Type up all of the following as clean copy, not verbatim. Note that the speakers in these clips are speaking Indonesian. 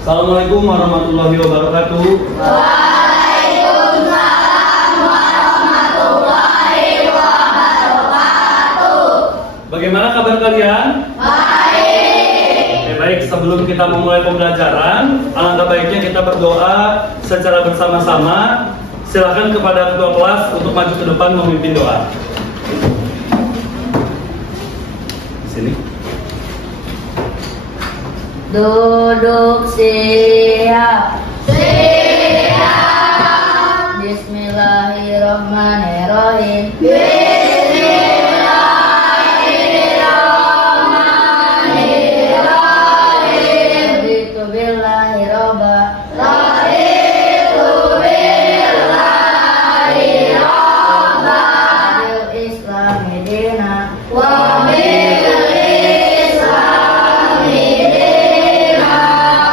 Assalamualaikum warahmatullahi wabarakatuh. Waalaikumsalam warahmatullahi wabarakatuh. Bagaimana kabar kalian? Baik. Oke, baik, sebelum kita memulai pembelajaran, alangkah baiknya kita berdoa secara bersama-sama. Silakan kepada ketua kelas untuk maju ke depan memimpin doa. Sini. Duduk siap. Siap. Bismillahirrahmanirrahim. Bismillahirrahmanirrahim. Raditu billahi robba. Raditu billahi robba. Bil islami dina. Wa bil islami dina.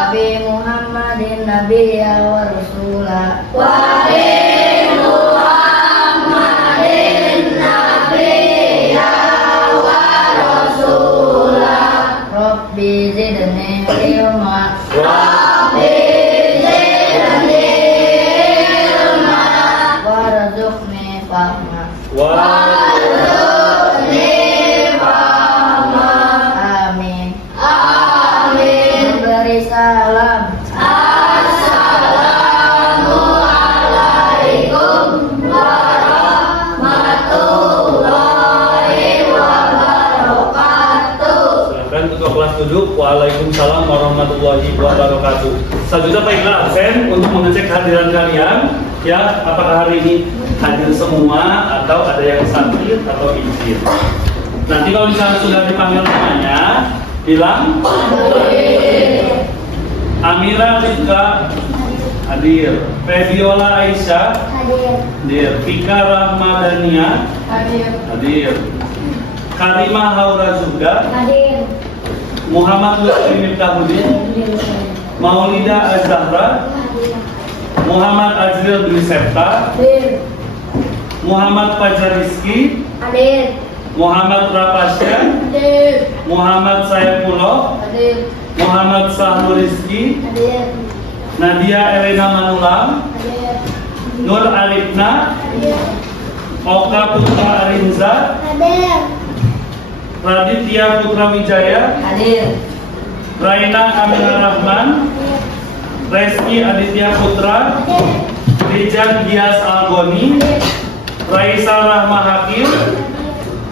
Nabi Muhammadin nabiyya wa rasula. Wa Rabbi zidni ilma. Rabbi zidni ilma. Warzuqni fahma. Warzuqni fahma. Amin. Amin. Beri salam. Assalamualaikum warahmatullahi wabarakatuh. Silakan ketua kelas duduk. Waalaikumsalam warahmatullahi wabarakatuh. Selanjutnya Pak Iqbal absen untuk mengecek kehadiran kalian. Ya, apakah hari ini hadir semua atau ada yang sakit atau izin. Nanti kalau misalnya sudah dipanggil namanya, bilang Amira Rizka hadir, Febiola Aisyah hadir, Tika Rahmadania hadir, Karimah Haura juga Hadir. Muhammad Lutfi Miftahudin, Maulida Azhara, Muhammad Azril bin Septa, Hadir. Muhammad Fajar Rizki, Hadir. Muhammad Rapasya, Hadir. Muhammad Saifullah, Hadir. Muhammad Sahrul Rizki, Hadir. Nadia Elena Manulang, Hadir. Nur Alipna, Hadir. Oka Putra Arinza, Hadir. Raditya Putra Wijaya, Hadir. Raina Amina Rahman, Reski Aditya Putra, Rijan Gias Algoni, Raisa Rahma Hakim,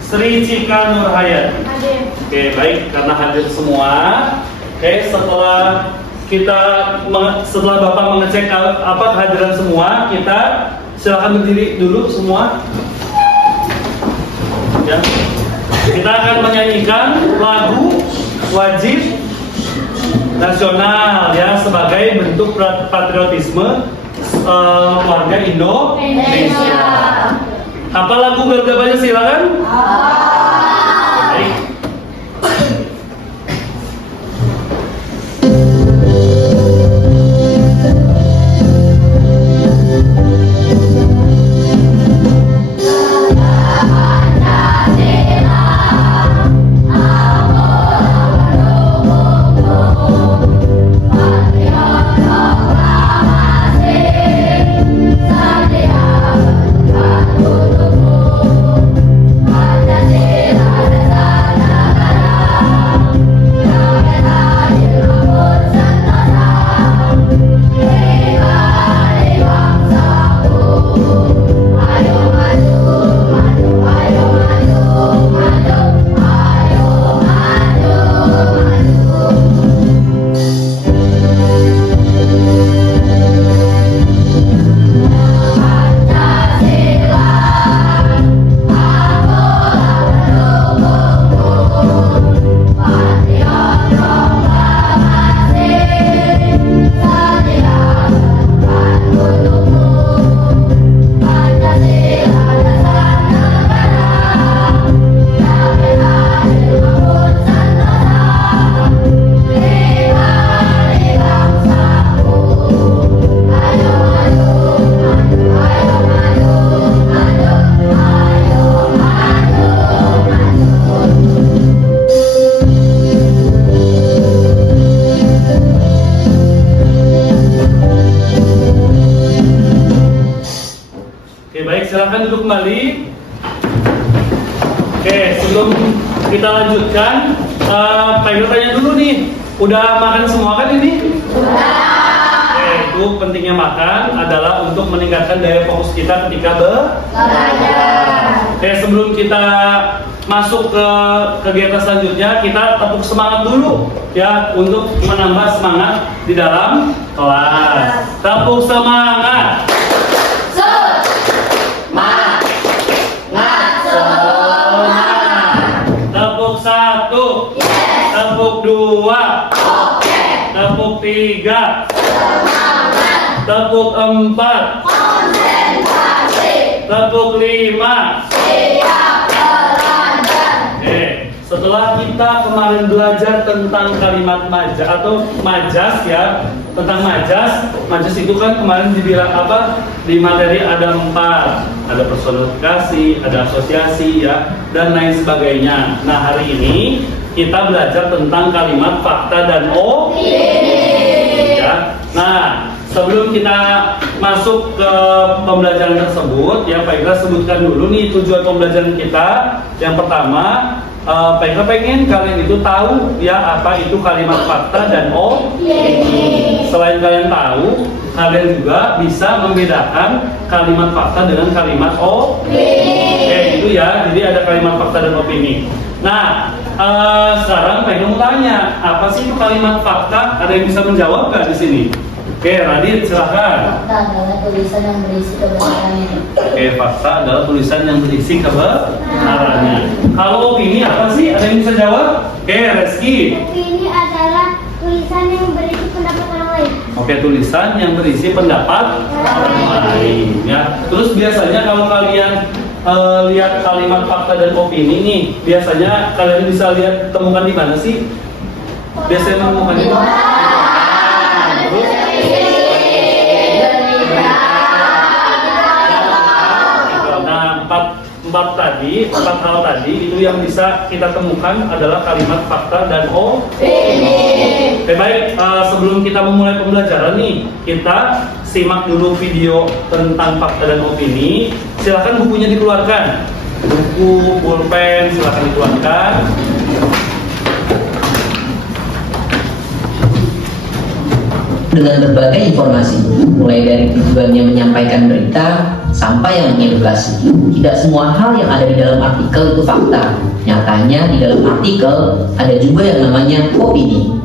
Sri Cika Nur Hayati. Hadir. Oke, baik, karena hadir semua. Oke, setelah Bapak mengecek apa kehadiran semua, kita silakan berdiri dulu semua. Ya. Kita akan menyanyikan lagu wajib nasional ya sebagai bentuk patriotisme warga Indonesia. Apa lagu Garuda Pancasila silakan? Baik. Pancasila. silakan duduk kembali. Oke, sebelum kita lanjutkan, pengen tanya dulu nih, udah makan semua kan ini? Oke, itu pentingnya makan adalah untuk meningkatkan daya fokus kita ketika belajar. Oke, sebelum kita masuk ke kegiatan selanjutnya, kita tepuk semangat dulu ya untuk menambah semangat di dalam kelas. Tepuk semangat. Tepuk 1, tepuk 2, tepuk 3, tepuk 4, tepuk 5. Setelah kita kemarin belajar tentang kalimat majas atau majas ya, tentang majas itu kan kemarin dibilang apa? Di materi ada 4, ada personifikasi, ada asosiasi ya, dan lain sebagainya. Nah, hari ini kita belajar tentang kalimat fakta dan opini ya. Nah, sebelum kita masuk ke pembelajaran tersebut ya, Pak Ikra sebutkan dulu nih tujuan pembelajaran kita. Yang pertama, Pak Ikra pengen kalian itu tahu ya apa itu kalimat fakta dan opini. Selain kalian tahu, kalian juga bisa membedakan kalimat fakta dengan kalimat opini. Itu ya, jadi ada kalimat fakta dan opini. Nah, sekarang Pak Ikra mau tanya, apa sih itu kalimat fakta? Ada yang bisa menjawab nggak di sini? Oke, Radit silahkan. Fakta adalah tulisan yang berisi kebenarannya. Oke, fakta adalah tulisan yang berisi kebenarannya. Kalau opini apa sih? Ada yang bisa jawab? Oke, Reski. Opini adalah tulisan yang berisi pendapat orang lain. Oke, tulisan yang berisi pendapat orang lain. Ya. Terus biasanya kalau kalian lihat kalimat fakta dan opini nih, biasanya kalian bisa lihat temukan di mana sih? Biasanya menemukan di mana? Empat hal tadi itu yang bisa kita temukan adalah kalimat fakta dan opini. Oke, baik, sebelum kita memulai pembelajaran nih, kita simak dulu video tentang fakta dan opini. Silakan bukunya dikeluarkan, buku, pulpen silakan dikeluarkan. Dengan berbagai informasi, mulai dari tujuannya menyampaikan berita sampai yang mengedukasi. Tidak semua hal yang ada di dalam artikel itu fakta. Nyatanya di dalam artikel ada juga yang namanya opini.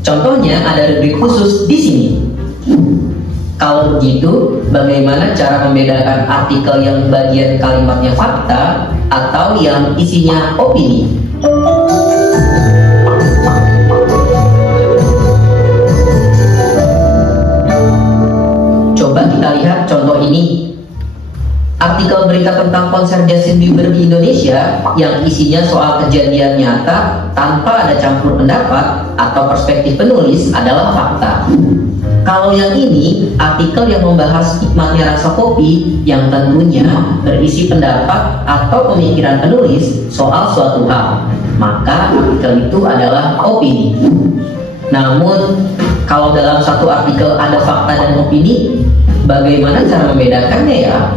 Contohnya ada rubrik khusus di sini. Kalau begitu, bagaimana cara membedakan artikel yang bagian kalimatnya fakta atau yang isinya opini? Coba kita lihat contoh ini. Artikel berita tentang konser Justin Bieber di Indonesia yang isinya soal kejadian nyata tanpa ada campur pendapat atau perspektif penulis adalah fakta. Kalau yang ini, artikel yang membahas nikmatnya rasa kopi yang tentunya berisi pendapat atau pemikiran penulis soal suatu hal, maka artikel itu adalah opini. Namun, kalau dalam satu artikel ada fakta dan opini, bagaimana cara membedakannya ya?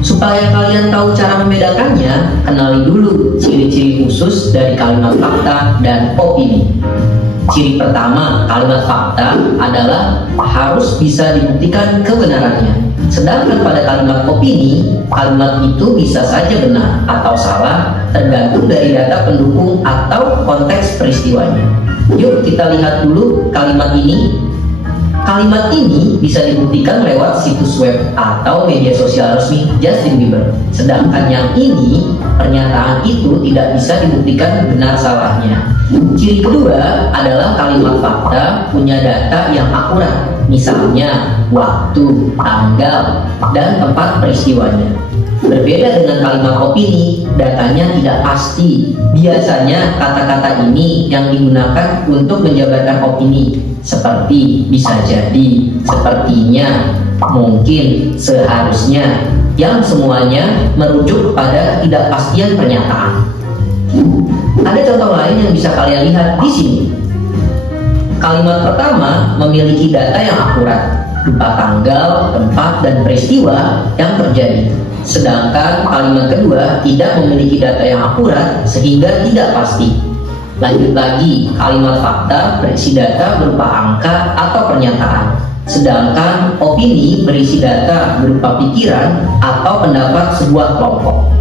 Supaya kalian tahu cara membedakannya, kenali dulu ciri-ciri khusus dari kalimat fakta dan opini. Ciri pertama, kalimat fakta adalah harus bisa dibuktikan kebenarannya. Sedangkan pada kalimat opini, kalimat itu bisa saja benar atau salah, tergantung dari data pendukung atau konteks peristiwanya. Yuk kita lihat dulu kalimat ini. Kalimat ini bisa dibuktikan lewat situs web atau media sosial resmi Justin Bieber. Sedangkan yang ini, pernyataan itu tidak bisa dibuktikan benar salahnya. Ciri kedua adalah kalimat fakta punya data yang akurat. Misalnya, waktu, tanggal, dan tempat peristiwanya. Berbeda dengan kalimat opini, datanya tidak pasti. Biasanya kata-kata ini yang digunakan untuk menjabarkan opini, seperti bisa jadi, sepertinya, mungkin, seharusnya, yang semuanya merujuk pada ketidakpastian pernyataan. Ada contoh lain yang bisa kalian lihat di sini. Kalimat pertama memiliki data yang akurat. berupa tanggal, tempat, dan peristiwa yang terjadi. Sedangkan kalimat kedua tidak memiliki data yang akurat sehingga tidak pasti. Lanjut lagi, kalimat fakta berisi data berupa angka atau pernyataan. Sedangkan opini berisi data berupa pikiran atau pendapat sebuah kelompok.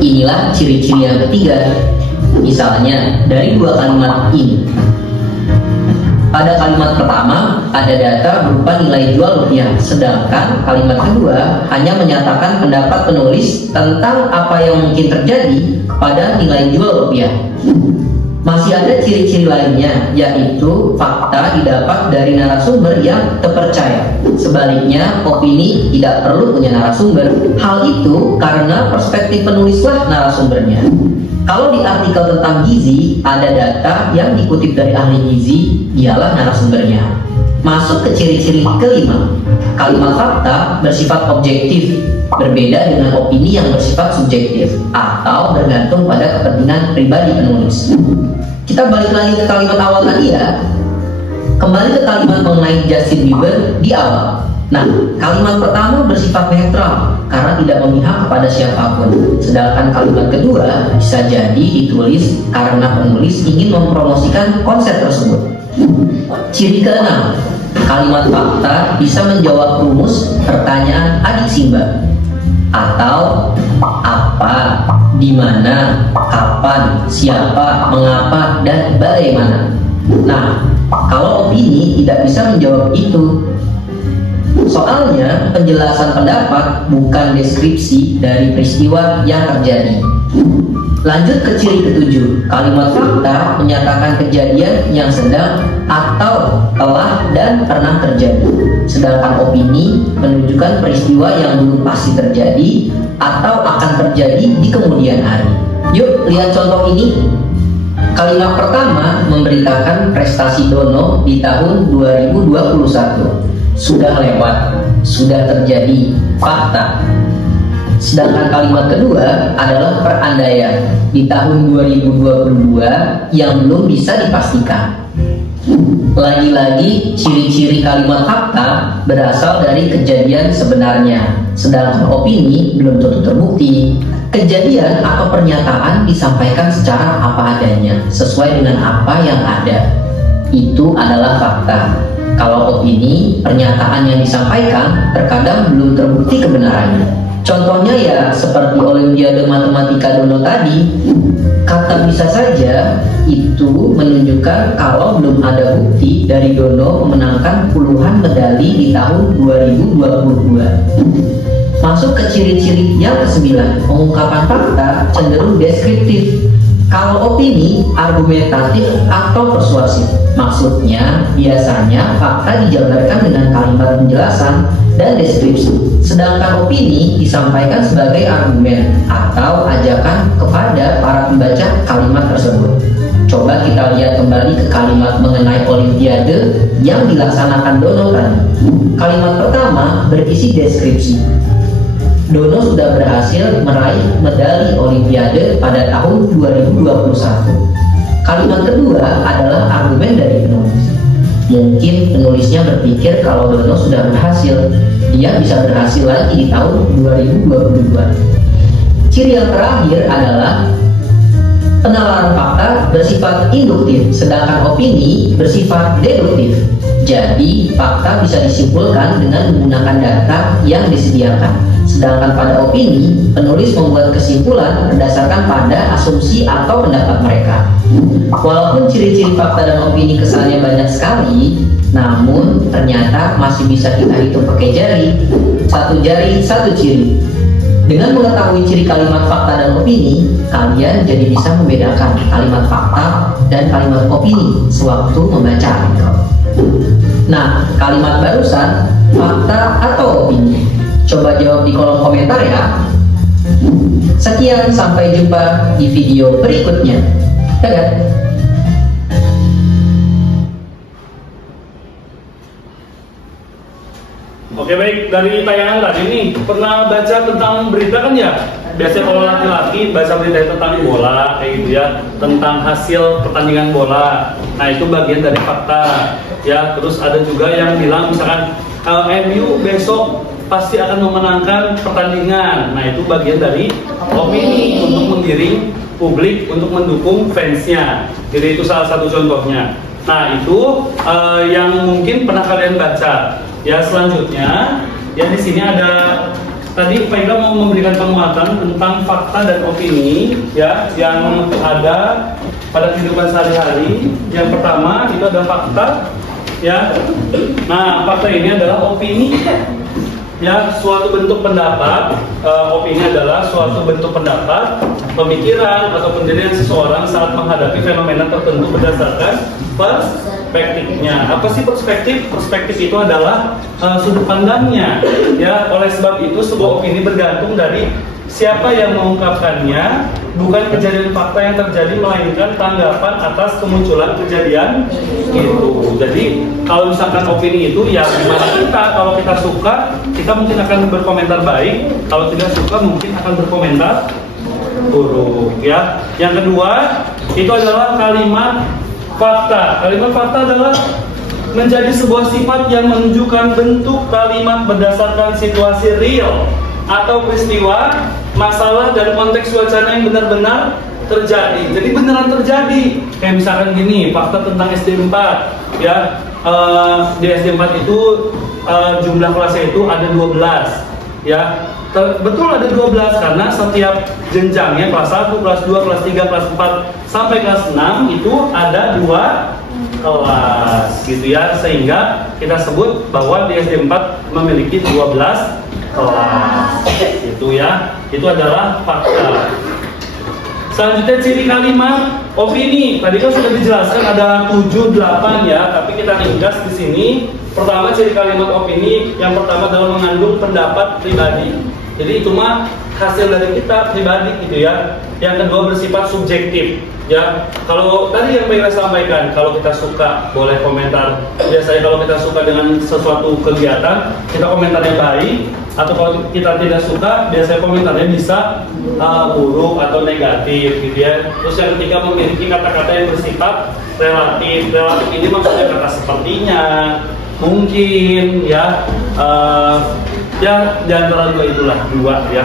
Inilah ciri-ciri yang ketiga. Misalnya, dari dua kalimat ini. Pada kalimat pertama, ada data berupa nilai jual rupiah. Sedangkan kalimat kedua hanya menyatakan pendapat penulis tentang apa yang mungkin terjadi pada nilai jual rupiah. Masih ada ciri-ciri lainnya, yaitu fakta didapat dari narasumber yang terpercaya. Sebaliknya, opini tidak perlu punya narasumber. Hal itu karena perspektif penulislah narasumbernya. Kalau di artikel tentang gizi, ada data yang dikutip dari ahli gizi, dialah narasumbernya. Masuk ke ciri-ciri kelima. Kalimat fakta bersifat objektif, berbeda dengan opini yang bersifat subjektif atau bergantung pada kepentingan pribadi penulis. Kita balik lagi ke kalimat awal tadi ya. Kembali ke kalimat mengenai Justin Bieber di awal. Nah, kalimat pertama bersifat netral karena tidak memihak kepada siapapun. Sedangkan kalimat kedua bisa jadi ditulis karena penulis ingin mempromosikan konsep tersebut. Ciri keenam, kalimat fakta bisa menjawab rumus pertanyaan adik Simba atau apa, di mana, kapan, siapa, mengapa, dan bagaimana. Nah, kalau opini tidak bisa menjawab itu. Soalnya penjelasan pendapat bukan deskripsi dari peristiwa yang terjadi. Lanjut ke ciri ketujuh, kalimat fakta menyatakan kejadian yang sedang atau telah dan pernah terjadi. Sedangkan opini menunjukkan peristiwa yang belum pasti terjadi atau akan terjadi di kemudian hari. Yuk lihat contoh ini. Kalimat pertama memberitakan prestasi Dono di tahun 2021. Sudah lewat, sudah terjadi, fakta. Sedangkan kalimat kedua adalah perandaian di tahun 2022 yang belum bisa dipastikan. Lagi-lagi ciri-ciri kalimat fakta berasal dari kejadian sebenarnya, sedangkan opini belum tentu terbukti. Kejadian atau pernyataan disampaikan secara apa adanya, sesuai dengan apa yang ada. Itu adalah fakta. Kalau opini, pernyataan yang disampaikan terkadang belum terbukti kebenarannya. Contohnya ya seperti Olimpiade Matematika Dono tadi. Kata bisa saja itu menunjukkan kalau belum ada bukti dari Dono memenangkan puluhan medali di tahun 2022. Masuk ke ciri-ciri yang ke-9, pengungkapan fakta cenderung deskriptif. Kalau opini, argumentatif atau persuasif. Maksudnya, biasanya fakta dijabarkan dengan kalimat penjelasan dan deskripsi. Sedangkan opini disampaikan sebagai argumen atau ajakan kepada para pembaca kalimat tersebut. Coba kita lihat kembali ke kalimat mengenai Olimpiade yang dilaksanakan Dono tadi. Kalimat pertama berisi deskripsi. Dono sudah berhasil meraih medali Olimpiade pada tahun 2021. Kalimat kedua adalah argumen dari penulis. Mungkin penulisnya berpikir kalau Dono sudah berhasil, dia bisa berhasil lagi di tahun 2022. Ciri yang terakhir adalah penalaran fakta bersifat induktif, sedangkan opini bersifat deduktif. Jadi, fakta bisa disimpulkan dengan menggunakan data yang disediakan. Sedangkan pada opini, penulis membuat kesimpulan berdasarkan pada asumsi atau pendapat mereka. Walaupun ciri-ciri fakta dan opini kesannya banyak sekali, namun ternyata masih bisa kita hitung pakai jari. Satu jari, satu ciri. Dengan mengetahui ciri kalimat fakta dan opini, kalian jadi bisa membedakan kalimat fakta dan kalimat opini sewaktu membaca artikel. Nah, kalimat barusan, fakta atau opini? Coba jawab di kolom komentar ya. Sekian, sampai jumpa di video berikutnya. Dadah. Oke baik, dari tayangan tadi nih, pernah baca tentang berita kan ya? biasanya kalau laki-laki baca berita tentang bola kayak gitu ya, tentang hasil pertandingan bola. Nah itu bagian dari fakta ya. Terus ada juga yang bilang misalkan MU besok pasti akan memenangkan pertandingan. Nah itu bagian dari opini untuk menggiring publik untuk mendukung fansnya. Jadi itu salah satu contohnya. Nah itu yang mungkin pernah kalian baca. Ya selanjutnya, ya di sini ada tadi Pak Ida mau memberikan penguatan tentang fakta dan opini ya yang ada pada kehidupan sehari-hari. Yang pertama itu ada fakta ya. Nah fakta ini adalah opini ya, suatu bentuk pendapat. Opini adalah suatu bentuk pendapat, pemikiran atau pendirian seseorang saat menghadapi fenomena tertentu berdasarkan perspektifnya. Apa sih perspektif? Perspektif itu adalah sudut pandangnya ya. Oleh sebab itu sebuah opini bergantung dari siapa yang mengungkapkannya, bukan kejadian fakta yang terjadi, melainkan tanggapan atas kemunculan kejadian itu. Jadi kalau misalkan opini itu ya gimana kita, kalau kita suka kita mungkin akan berkomentar baik, kalau tidak suka mungkin akan berkomentar buruk ya. Yang kedua itu adalah kalimat fakta. Kalimat fakta adalah menjadi sebuah sifat yang menunjukkan bentuk kalimat berdasarkan situasi real atau peristiwa, masalah dan konteks wacana yang benar-benar terjadi. Jadi beneran terjadi. Kayak misalkan gini, fakta tentang SD 4 ya. Di SD 4 itu jumlah kelasnya itu ada 12 ya. Betul ada 12 karena setiap jenjangnya kelas 1, kelas 2, kelas 3, kelas 4 sampai kelas 6 itu ada 2 kelas gitu ya. Sehingga kita sebut bahwa di SD 4 memiliki 12 kelas itu ya. Itu adalah fakta. Selanjutnya ciri kalimat opini. Tadi kan sudah dijelaskan ada 7, 8 ya, tapi kita ringkas di sini. Pertama ciri kalimat opini, yang pertama adalah mengandung pendapat pribadi. Jadi itu mah hasil dari kita pribadi gitu ya. Yang kedua bersifat subjektif ya. Kalau tadi yang Mbak sampaikan, kalau kita suka boleh komentar. Biasanya kalau kita suka dengan sesuatu kegiatan, kita komentarnya baik. Atau kalau kita tidak suka, biasanya komentarnya bisa buruk atau negatif gitu ya. Terus yang ketiga memiliki kata-kata yang bersifat relatif. Relatif ini maksudnya kata sepertinya, mungkin ya, ya di antara dua itulah, 2 ya.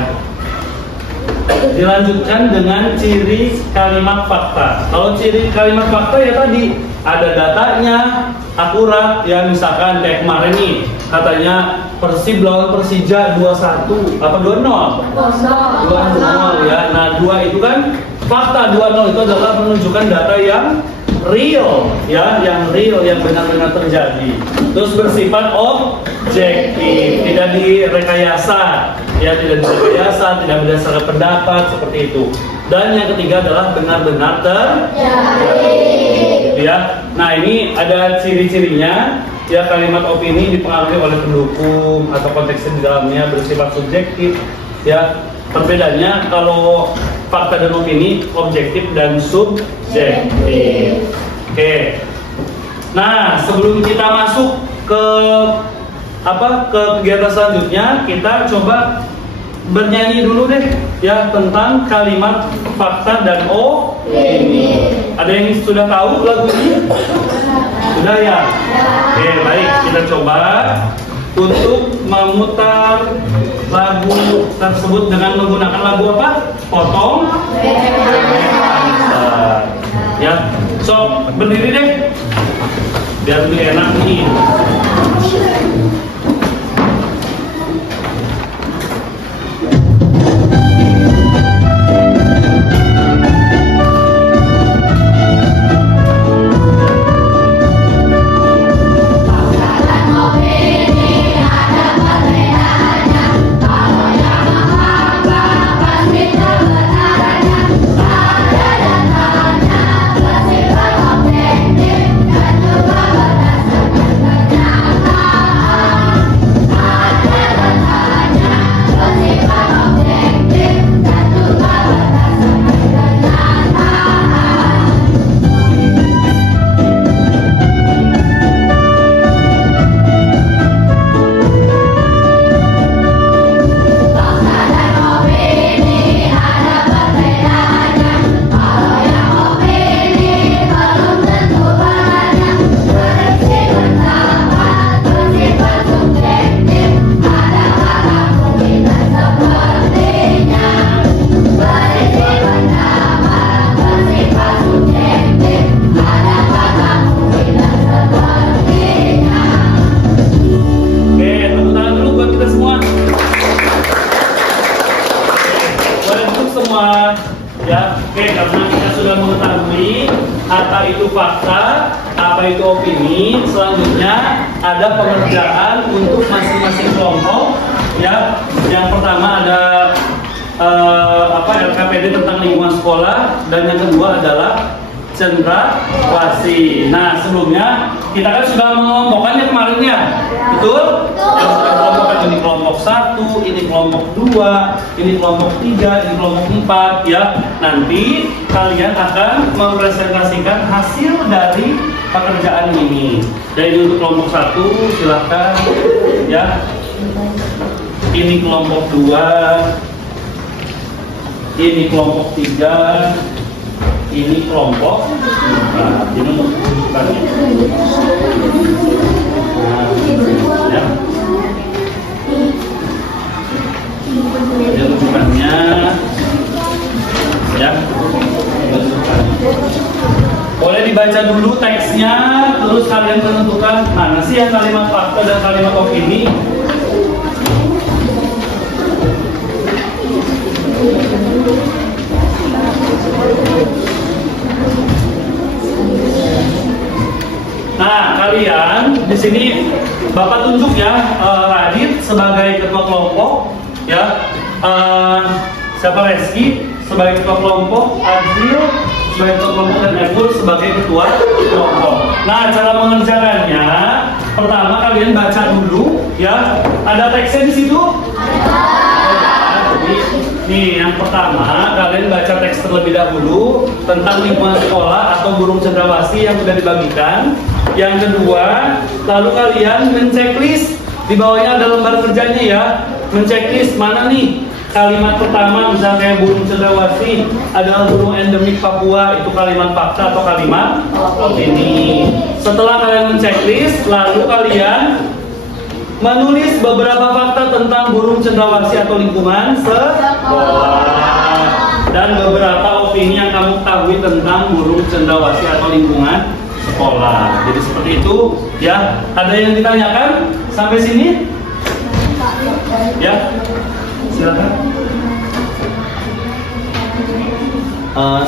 Dilanjutkan dengan ciri kalimat fakta. Kalau ciri kalimat fakta ya tadi ada datanya akurat ya, misalkan kayak kemarin nih katanya Persib lawan Persija 2-1 apa 2-0? 2-0 ya. Nah 2 itu kan fakta, 2-0 itu adalah menunjukkan data yang real ya, yang real, yang benar-benar terjadi. Terus bersifat objektif, tidak direkayasa ya, tidak direkayasa, tidak berdasarkan pendapat seperti itu. Dan yang ketiga adalah benar-benar terjadi ya. Nah ini ada ciri-cirinya ya. Kalimat opini dipengaruhi oleh pendukung atau konteks di dalamnya, bersifat subjektif ya. Perbedaannya kalau fakta dan opini objektif dan subjektif. Oke. Nah, sebelum kita masuk ke kegiatan selanjutnya, kita coba bernyanyi dulu deh ya tentang kalimat fakta dan opini. Ada yang sudah tahu lagu ini? Sudah ya? Oke, baik, kita coba untuk memutar lagu tersebut dengan menggunakan lagu apa? Potong ya. So, berdiri deh biar lebih enak nih. apa itu fakta, apa itu opini. Selanjutnya ada pengerjaan untuk masing-masing kelompok. Ya, yang pertama ada LKPD tentang lingkungan sekolah, dan yang kedua adalah cendrawasih. Nah, sebelumnya kita kan sudah mengelompokkannya kemarin ya, betul? Yang sudah kelompokkan ini kelompok 1, ini kelompok 2, ini kelompok 3, ini kelompok 4 ya. Nanti kalian akan mempresentasikan hasil dari pekerjaan ini. Jadi untuk kelompok 1 silahkan ya. Ini kelompok 2, ini kelompok 3, ini kelompok 4. Ini untuk rujukannya. Nah, ya. Ini rujukannya. Ya. Boleh dibaca dulu teksnya, terus kalian menentukan mana sih yang kalimat fakta dan kalimat opini. Nah, kalian di sini Bapak tunjuk ya, Radit sebagai ketua kelompok, ya, siapa Reski sebagai ketua kelompok, Adil sebagai ketua kelompok, dan Ebul sebagai ketua kelompok. Nah, cara mengerjakannya, pertama kalian baca dulu, ya, ada teksnya di situ. Nih, yang pertama kalian baca teks terlebih dahulu tentang lingkungan sekolah atau burung cendrawasih yang sudah dibagikan. Yang kedua, lalu kalian menceklis, di bawahnya ada lembar kerjanya ya, menceklis mana nih kalimat pertama, misalnya kayak burung cendrawasih adalah burung endemik Papua, itu kalimat fakta atau kalimat opini. Setelah kalian menceklis, lalu kalian menulis beberapa fakta tentang burung cendrawasih atau lingkungan sekolah, dan beberapa opini yang kamu ketahui tentang burung cendrawasih atau lingkungan sekolah. Jadi seperti itu ya. Ada yang ditanyakan sampai sini? Ya, silakan.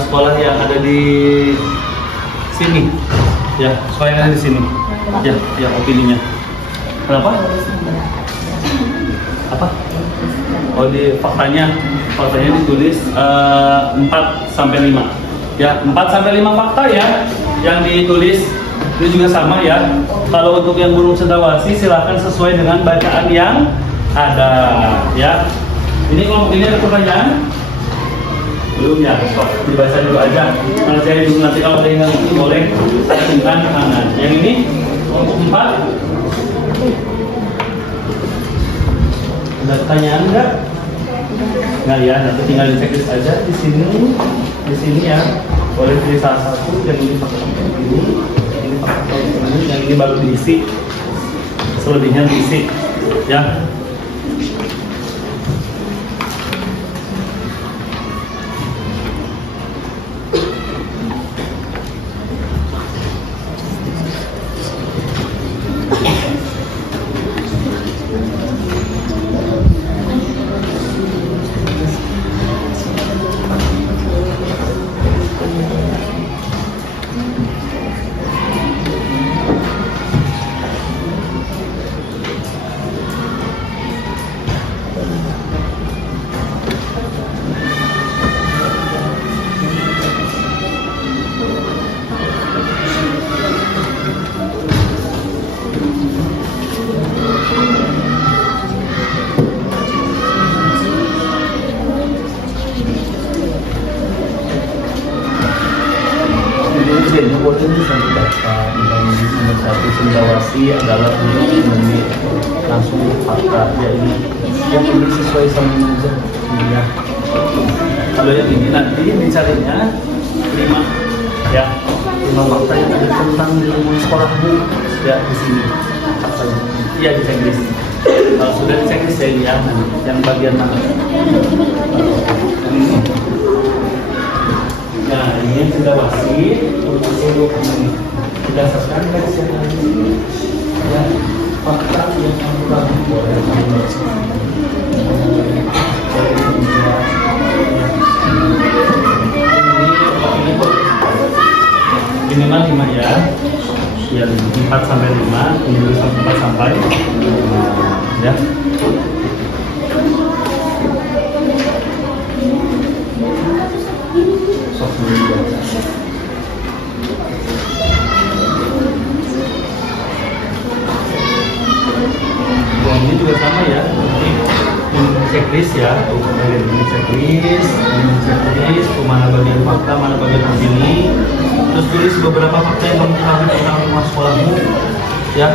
Sekolah yang ada di sini, ya, sekolah yang ada di sini, ya, ya opininya. Kenapa? Apa? Oh, di faktanya ditulis 4-5. Ya, 4-5 fakta ya yang ditulis. Ini juga sama ya. Kalau untuk yang burung cendrawasih silahkan sesuai dengan bacaan yang ada ya. Ini kelompok ini ada pertanyaan? Belum ya, stop, dibaca dulu aja. Saya dulu, nanti kalau ada yang ngerti boleh tinggalkan kanan. Yang ini kelompok 4. Ada pertanyaan enggak? Enggak ya, nanti tinggal diceklis aja di sini ya. Boleh pilih salah satu, yang ini pakai ini pakai ini, yang ini baru diisi, selebihnya diisi ya. Cendrawasih adalah burung endemik, langsung fakta ya, ini yang ini sesuai sama aja ya. Kalau yang ini nanti dicarinya 5 ya, 5 fakta yang ada tentang lingkungan sekolahmu ya, di sini faktanya. Iya, di checklist. Kalau sudah di checklist saya lihat yang bagian mana. Nah, ini yang cendrawasih untuk ini berdasarkan teks yang ada di sini ya, fakta yang kamu tahu boleh kamu ini minimal 5 ya. Ya 4 sampai 5, kemudian 4 sampai 5 ya. Ini juga sama ya, ini checklist ya, tuh ini checklist, tuh mana bagian fakta, mana bagian opini, terus tulis beberapa fakta yang kamu ketahui tentang rumah sekolahmu, ya.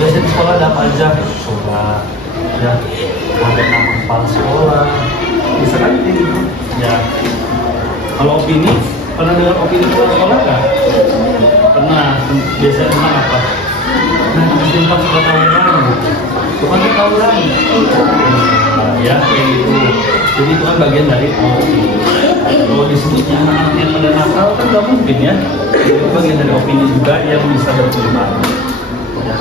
Biasanya di sekolah ada apa aja, surat, ya, ada nama kepala sekolah, misalkan gitu, ya. Kalau opini, pernah dengar opini kepala sekolah nggak? Pernah. Biasanya tentang apa? Nah, tempat suka tawuran, bukan tawuran. Nah, ya, kayak gitu. Jadi itu kan bagian dari opini. Kalau disebutnya anak yang pada nakal kan nggak mungkin ya. Itu bagian dari opini juga yang bisa berkembang. Ya.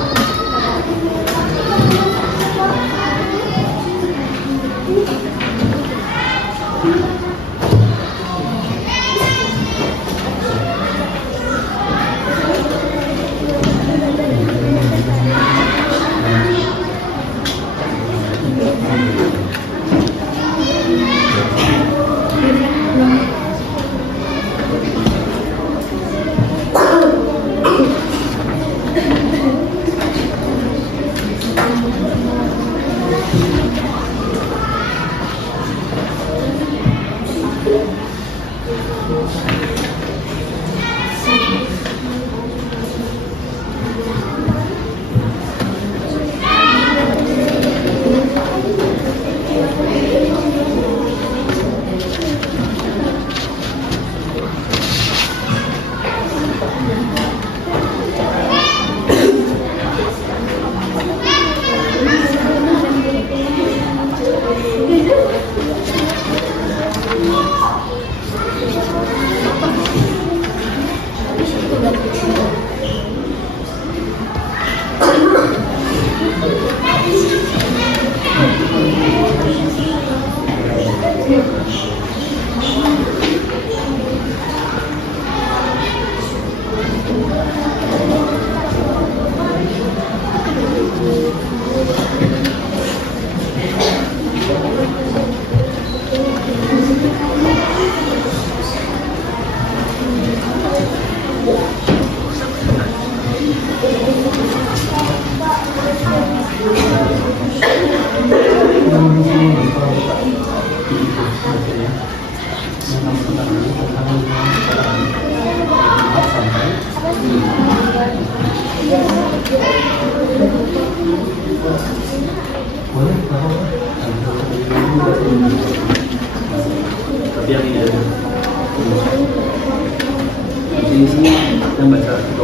Tapi yang ini ada di sini yang baca itu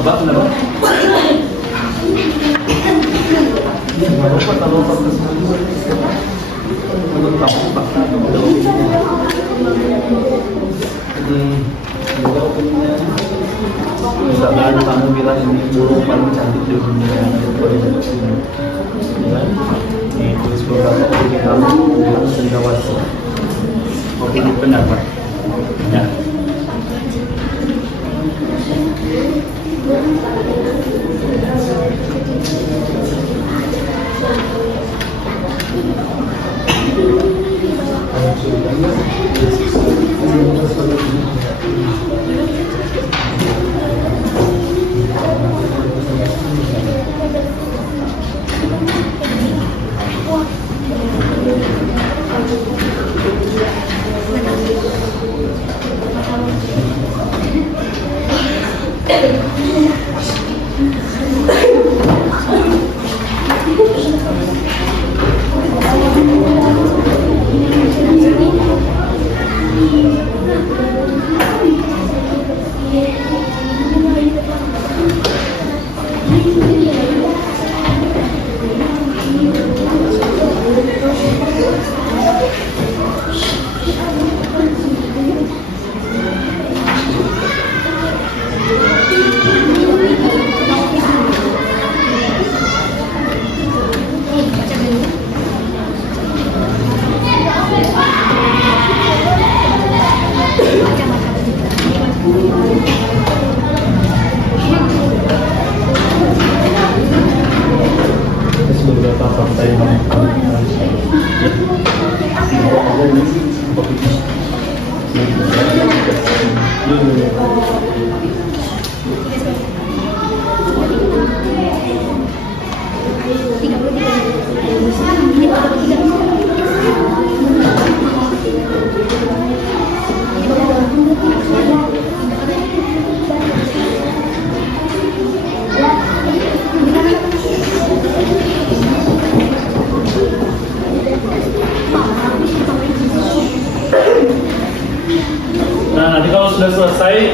apa kenapa? Misalkan kamu bilang ini burung paling cantik di dunia, tulis beberapa opini kamu bilang sendawasi, opini pendapat, ya.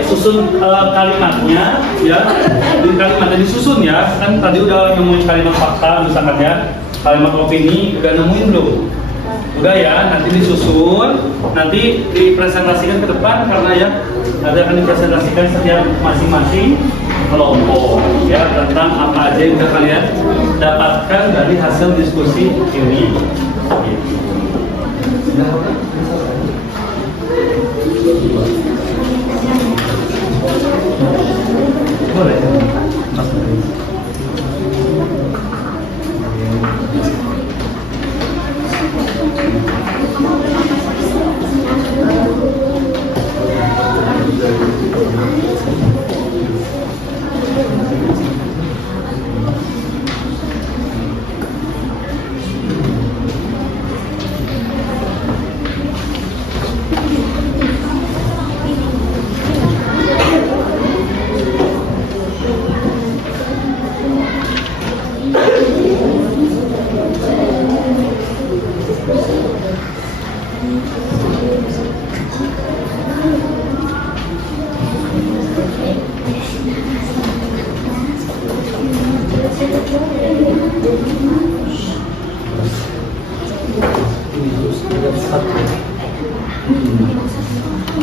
susun kalimatnya ya. Di kalimatnya disusun ya. Kan tadi udah nemuin kalimat fakta misalkan ya. Kalimat opini udah nemuin belum? Udah ya, nanti disusun, nanti dipresentasikan ke depan karena ya ada akan dipresentasikan setiap masing-masing kelompok ya tentang apa aja yang udah kalian dapatkan dari hasil diskusi ini. Boleh.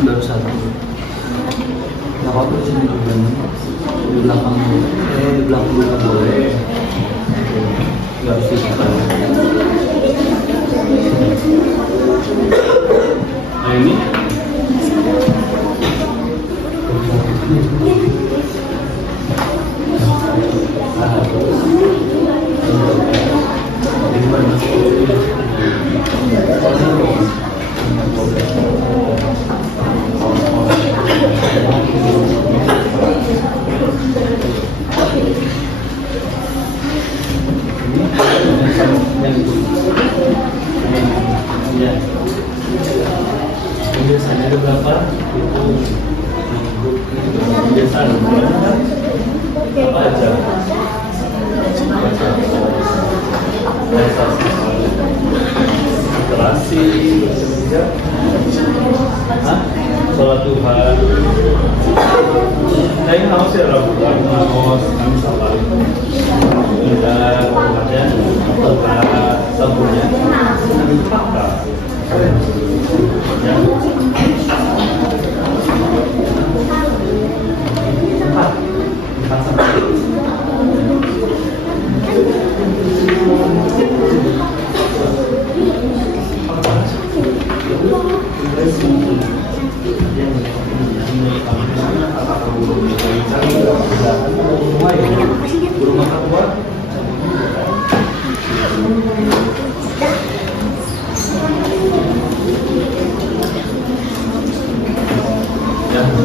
Baru satu. Nggak apa-apa di sini juga nih. Di belakang, di belakang juga boleh. Nggak harus di depan. Nah ini. Biasanya ada berapa? Itu Kebiasaan apa aja? Literasi, sholat Tuhan. Nah ini harus ya Rabuan, harus kami sabar. Dan kemudian setelah sabunnya, kami fakta. Ya.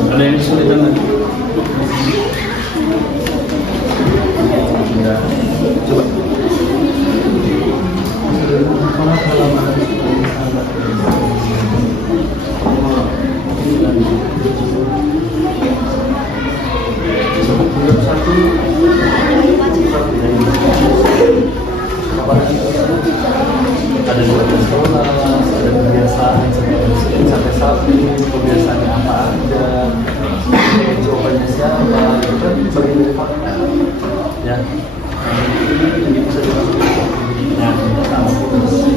Ada yang kesulitan lagi? Ya, coba. Ada dua sekolah, ada kebiasaan sampai sapi, kebiasaannya apa aja, jawabannya siapa, itu kan bagian dari fakta, ya. Ini bisa dilakukan, ya, sama posisi,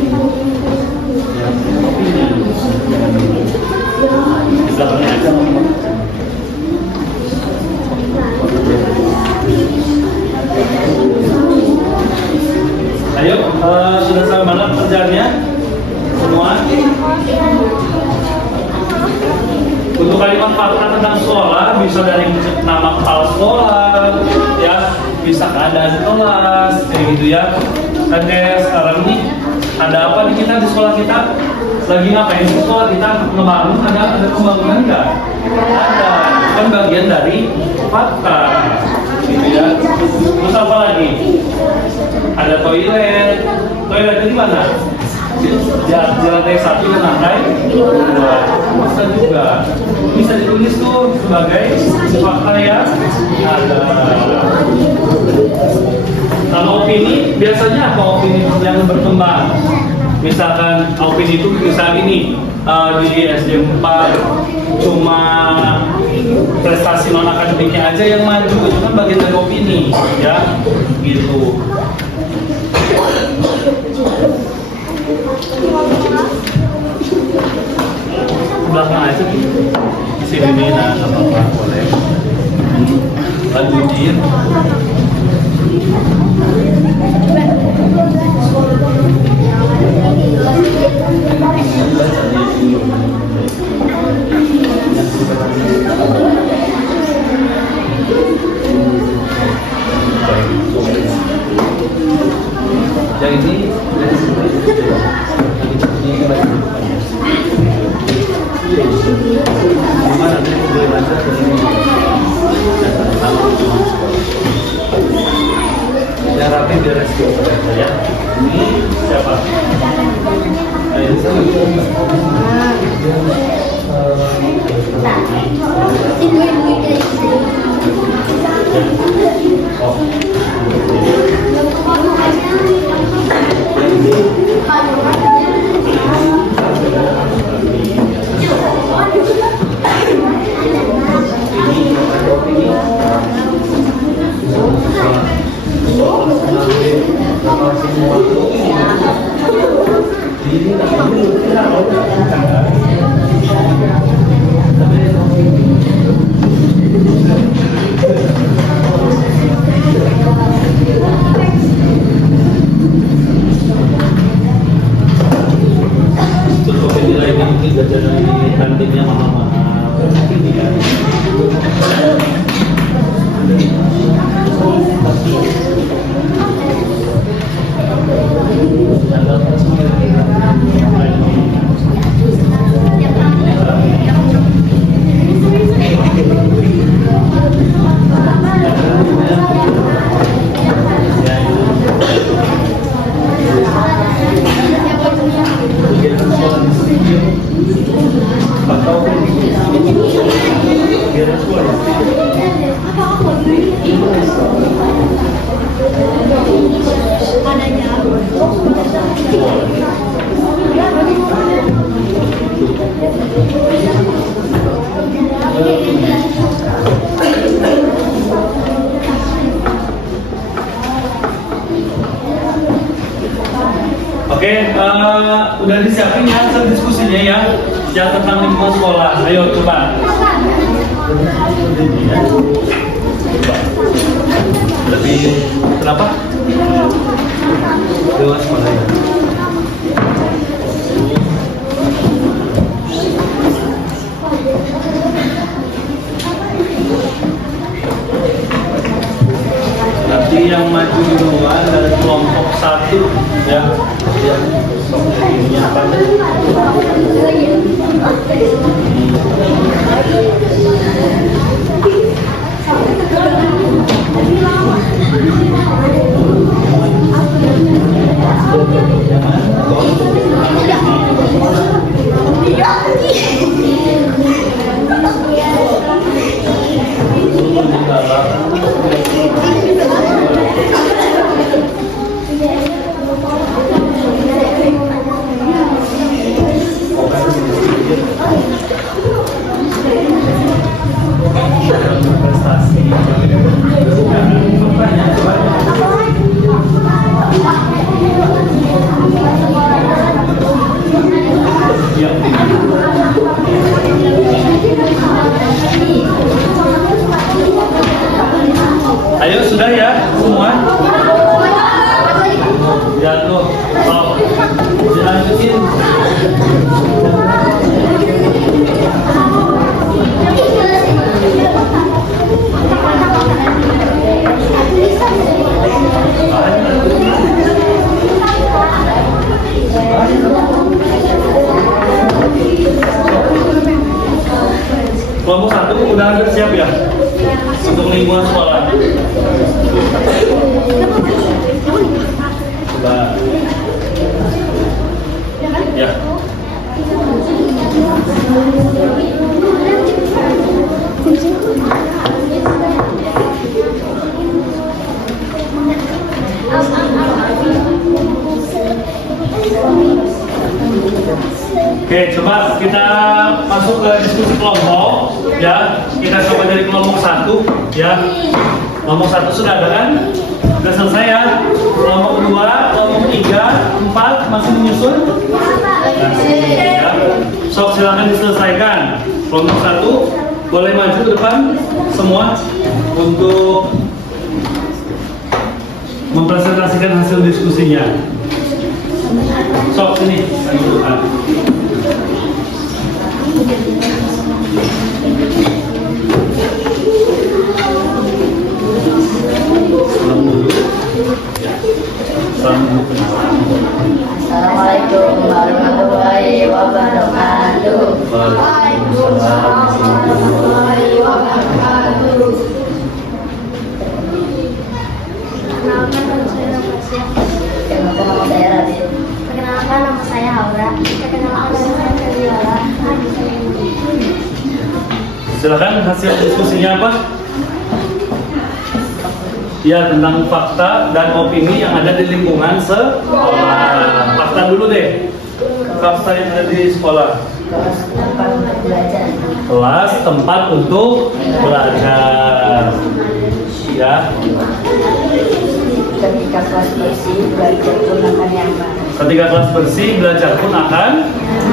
ya, opini, di belakangnya aja ngomong. Ayo, sudah sampai mana pekerjaannya? Semua? Untuk kalimat fakta tentang sekolah bisa dari nama kepala sekolah, ya, bisa keadaan kelas, kayak gitu ya. Dan kayak sekarang nih, ada apa nih kita di sekolah kita? Lagi ngapain di sekolah kita? Ngebangun, ada pembangunan nggak? Ada, kan bagian dari fakta, gitu ya. Terus apa lagi? Ada toilet. Toiletnya di mana? Di lantai 1 dan lantai 2. Bisa juga. Bisa ditulis tuh sebagai fakta yang ada. Kalau opini, biasanya apa opini yang berkembang? Misalkan opini itu misalnya gini, di SD 4 cuma prestasi non akademiknya aja yang maju, itu kan bagian dari opini, ya, gitu. Belakang aja gitu. Di sini nih, nah, nggak apa-apa, boleh. Lanjutin. Yang ini gimana nih boleh baca ke sini yang rapi biar resiko ya. Ini siapa? Ayo kantinnya mahal-mahal ini kan. Oke, udah disiapin ya hasil diskusinya ya, yang tentang lingkungan sekolah. Ayo coba. Lebih kenapa? Lingkungan sekolah ya. Nanti yang maju duluan dari kelompok 1 ya, yang ini apa? Ayo sudah ya semua. Ya tuh, oh, dilanjutin. Kelompok 1 udah ada siap ya untuk lingkungan sekolah. Coba ya. Oke, coba kita masuk ke diskusi kelompok ya. Kita coba dari kelompok 1 ya. Kelompok 1 sudah ada kan? Sudah selesai ya. Kelompok 2, kelompok 3, 4 masih menyusun? Ya. So, silakan diselesaikan. Kelompok 1 boleh maju ke depan semua untuk mempresentasikan hasil diskusinya. Sok sini, Assalamualaikum warahmatullahi wabarakatuh. Waalaikumsalam warahmatullahi wabarakatuh. Perkenalkan nama saya Rafasia. Perkenalkan nama saya Radit. Perkenalkan nama saya Haura. Perkenalkan nama saya Ferdiola. silakan hasil diskusinya apa? Ya, tentang fakta dan opini yang ada di lingkungan sekolah. Fakta dulu deh. Fakta yang ada di sekolah. Kelas tempat untuk belajar. Kelas tempat untuk belajar. Ya. Ketika kelas bersih, belajar pun akan nyaman. Ketika kelas bersih, belajar pun akan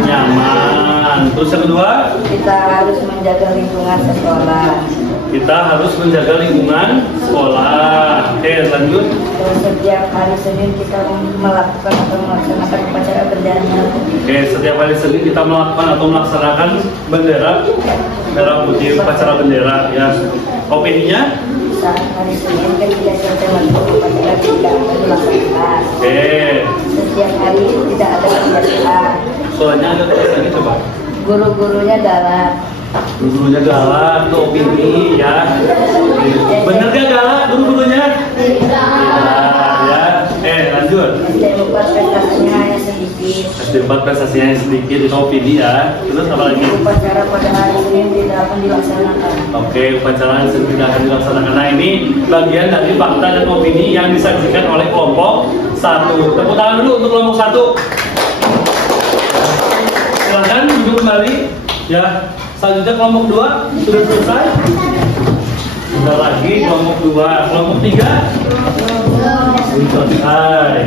nyaman. Terus yang kedua, Kita harus menjaga lingkungan sekolah. kita harus menjaga lingkungan sekolah. Oke, lanjut. Terus setiap hari Senin kita melakukan atau melaksanakan upacara bendera. Oke, setiap hari Senin kita melakukan atau melaksanakan bendera putih, upacara bendera. Ya, opininya? Saat hari Senin kan tidak selesai melakukan upacara tidak akan dilaksanakan. Oke, Setiap hari tidak ada pembelajaran. soalnya ada tulisannya coba. Guru-gurunya galak. Guru-gurunya galak, itu opini ya. Bener gak galak guru-gurunya? Ya. Lanjut. SD 4 prestasinya hanya sedikit. SD4 prestasinya sedikit, itu opini ya. Terus apa lagi? Upacara pada hari Senin tidak akan dilaksanakan. Oke, upacara yang tidak akan dilaksanakan. Nah, ini bagian dari fakta dan opini yang disaksikan oleh kelompok 1. Tepuk tangan dulu untuk kelompok 1. Silakan duduk kembali. Ya, selanjutnya kelompok 2 sudah selesai. Sudah lagi kelompok 2, kelompok 3 belum selesai.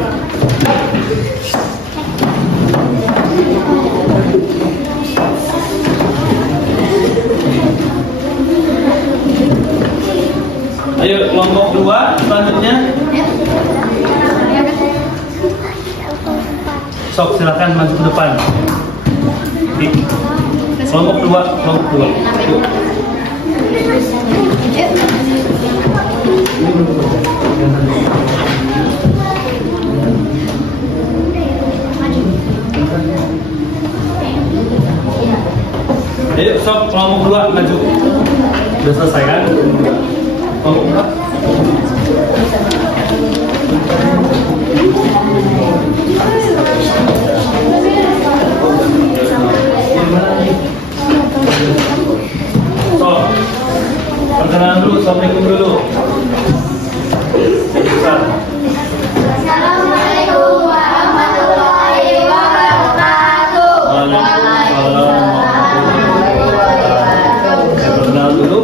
Ayo kelompok 2 selanjutnya. Sok silakan maju ke depan. Kelompok 2, kelompok 2. Yuk. Ayo sok kelompok 2 maju. Udah selesai kan? Kelompok 2. So, perkenalan dulu, assalamualaikum dulu. Assalamualaikum warahmatullahi wabarakatuh. Perkenalan dulu.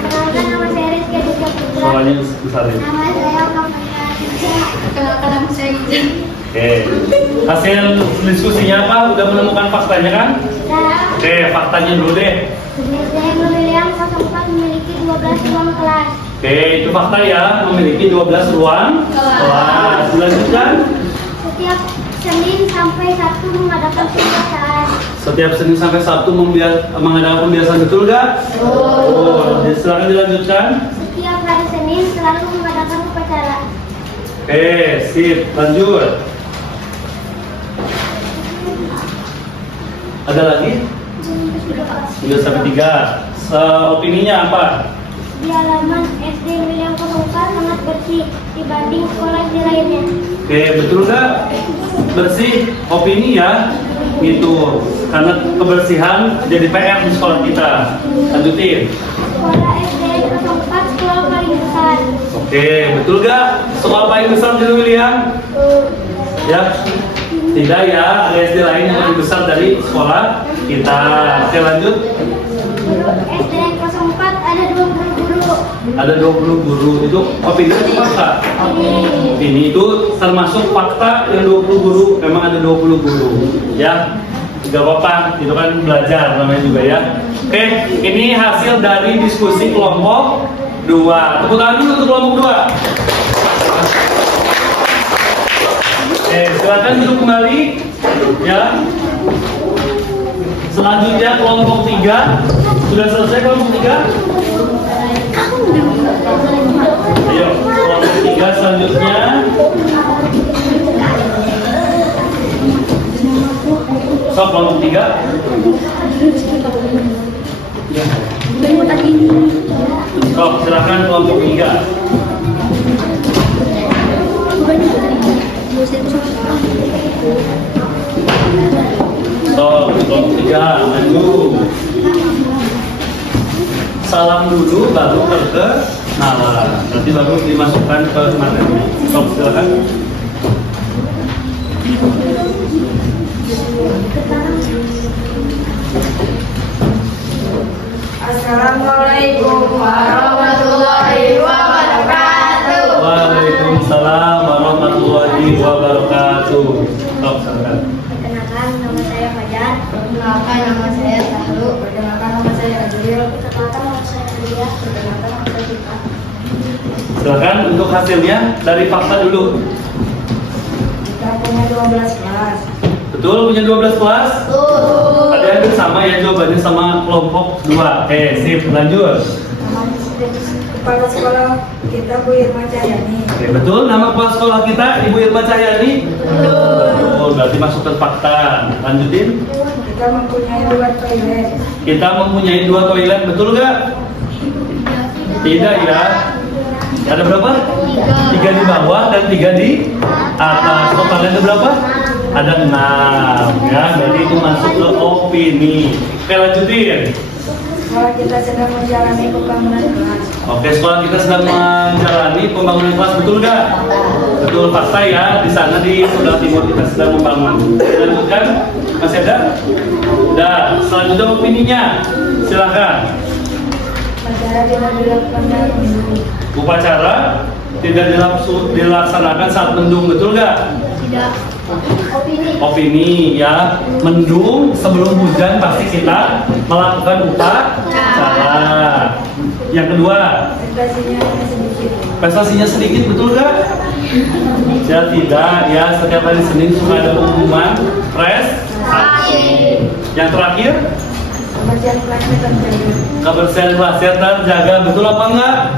Perkenalkan nama saya Rizky Aditya Putra. Soalnya besarin. Nama saya Kafaria. Perkenalkan nama saya Izin. Oke, hasil diskusinya apa? Udah menemukan faktanya kan? Nah, Oke, faktanya dulu deh. SD Pemilihan 04 memiliki 12 ruang kelas. Oke, itu fakta ya, memiliki 12 ruang kelas. Dilanjutkan. Setiap Senin sampai Sabtu mengadakan pembiasaan. Setiap Senin sampai Sabtu mengadakan pembiasaan, betul nggak? Oh, silakan dilanjutkan. Setiap hari Senin selalu mengadakan upacara. Oke, sip, lanjut. Ada lagi? 3 sampai 3. Opininya apa? Di halaman SD William 04 sangat bersih dibanding sekolah di lainnya. Oke, betul nggak? Bersih, opini ya. Itu karena kebersihan jadi PR di sekolah kita. Lanjutin. Sekolah SD 04 sekolah paling besar. Oke, betul nggak? Sekolah paling besar di William? Ya, tidak ya, ada SD lain yang lebih besar dari sekolah kita. Oke, lanjut. SD kelas 4 ada 20 guru. Ada 20 guru. Itu opini atau fakta? Ini itu termasuk fakta yang 20 guru. Memang ada 20 guru. Ya, gak apa-apa. Itu kan belajar namanya juga ya. Oke, ini hasil dari diskusi kelompok 2. Tepuk tangan dulu untuk kelompok 2. Silakan duduk kembali. Ya. Selanjutnya kelompok 3. Sudah selesai kelompok 3? Ayo, kelompok 3 selanjutnya. So, kelompok 3. Ya. So, silakan kelompok 3. So, kelompok 3 maju. Salam dulu baru perkenalan. Nanti baru dimasukkan ke materi. So, silakan. Assalamualaikum warahmatullahi wabarakatuh. Waalaikumsalam warahmatullahi wabarakatuh. Stop, silakan. Perkenalkan, nama saya Fajar. Perkenalkan, nama saya Sahru. Perkenalkan, nama saya Adil. Perkenalkan, nama saya Alia. Perkenalkan, nama saya Cika. Silakan untuk hasilnya dari fakta dulu. Kita punya 12 kelas. Betul, punya 12 kelas? Ada yang sama ya jawabannya sama kelompok 2. Sip, lanjut. Kepala sekolah kita Bu Irma Cahyani. Oke, betul, nama kepala sekolah kita Ibu Irma Cahyani? Betul, berarti masuk ke fakta. Lanjutin. Kita mempunyai 2 toilet. Kita mempunyai 2 toilet, betul nggak? Tidak ya. Ada berapa? 3 di bawah dan 3 di atas. Totalnya ada berapa? Ada 6 ya, berarti itu masuk ke opini. Oke, lanjutin. Sekolah kita sedang menjalani pembangunan kelas. Oke, sekolah kita sedang menjalani pembangunan kelas, betul nggak? Betul, fakta ya. Di sana di sebelah timur kita sedang membangun. Lanjutkan, masih ada? Udah, selanjutnya opininya. Silakan. Upacara tidak dilakukan dalam minggu. Upacara tidak dilaksanakan saat mendung, betul nggak? Tidak. Opini ya, mendung sebelum hujan pasti kita melakukan upacara. Yang kedua, prestasinya sedikit, betul nggak? Ya tidak ya, setiap hari Senin suka ada pengumuman prestasi. Yang terakhir, kebersihan kelasnya terjaga, betul apa enggak?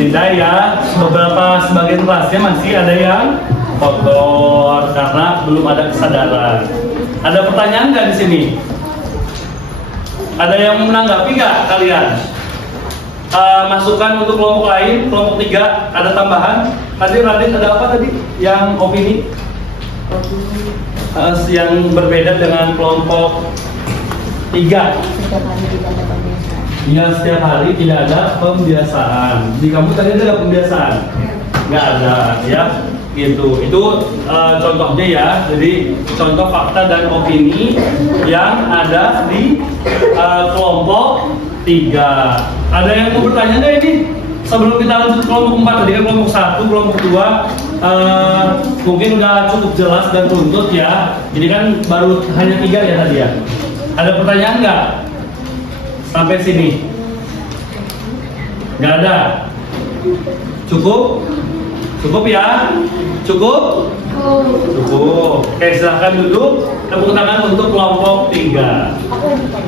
Tidak ya, beberapa sebagian kelasnya masih ada yang kotor karena belum ada kesadaran. Ada pertanyaan nggak di sini? Ada yang menanggapi nggak kalian? Masukan untuk kelompok lain, kelompok 3 ada tambahan. Tadi Radit ada apa tadi? Yang opini? Yang berbeda dengan kelompok 3. Ya, setiap hari tidak ada pembiasaan. Di kamu tadi ada pembiasaan? Nggak ada ya. Gitu, itu contohnya ya. Jadi contoh fakta dan opini yang ada di kelompok 3. Ada yang mau bertanya nggak ini? Sebelum kita lanjut kelompok 4, tadi kan kelompok 1, kelompok 2 mungkin udah cukup jelas dan runtut ya. Ini kan baru hanya 3 ya tadi ya. Ada pertanyaan nggak? Sampai sini? Nggak ada? Cukup? Cukup ya? Cukup? Cukup. Oke, silahkan duduk. Tepuk tangan untuk kelompok 3.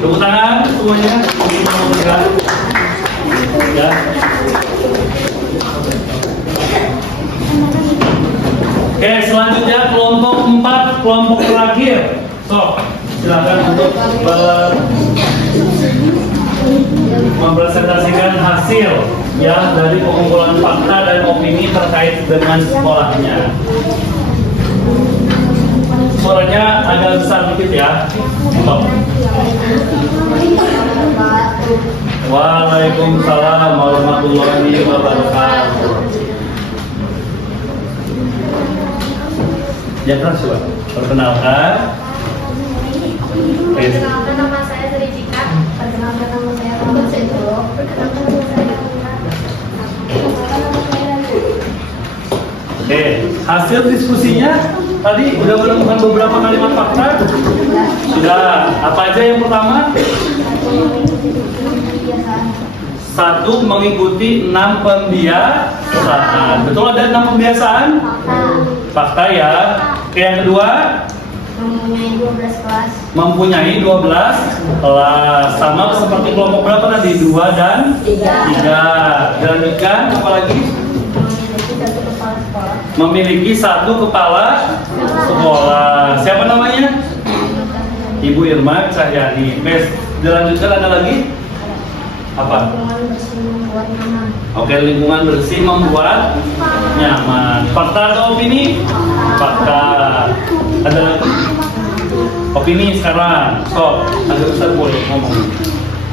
Tepuk tangan semuanya. Kelompok 3. Ya. Oke, selanjutnya kelompok 4, kelompok terakhir. So, silakan untuk mempresentasikan hasil ya dari pengumpulan fakta dan opini terkait dengan sekolahnya. Suaranya agak besar dikit ya. Stop. Waalaikumsalam warahmatullahi wabarakatuh. Jangan coba perkenalkan. Perkenalkan nama saya Sri Cika. Perkenalkan nama saya Muhammad Saifullah. Perkenalkan nama saya Amina. Perkenalkan nama saya Rani. Oke, hasil diskusinya tadi udah menemukan beberapa kalimat fakta. Sudah. Apa aja yang pertama? Satu, mengikuti 6 pembiasaan. Betul, ada 6 pembiasaan? Fakta ya. Oke, yang kedua? Mempunyai 12 kelas. Mempunyai 12 kelas. Sama seperti kelompok berapa tadi? 2 dan 3. Dilanjutkan, apa lagi? Memiliki 1 kepala sekolah. Memiliki 1 kepala sekolah. Siapa namanya? Ibu Irma Cahyani. Mes, dilanjutkan, ada lagi? Apa? Lingkungan bersih membuat nyaman. Oke, lingkungan bersih membuat nyaman. Fakta atau opini? Fakta. Ada lagi? Opini sekarang. Stop. Agak besar boleh ngomong.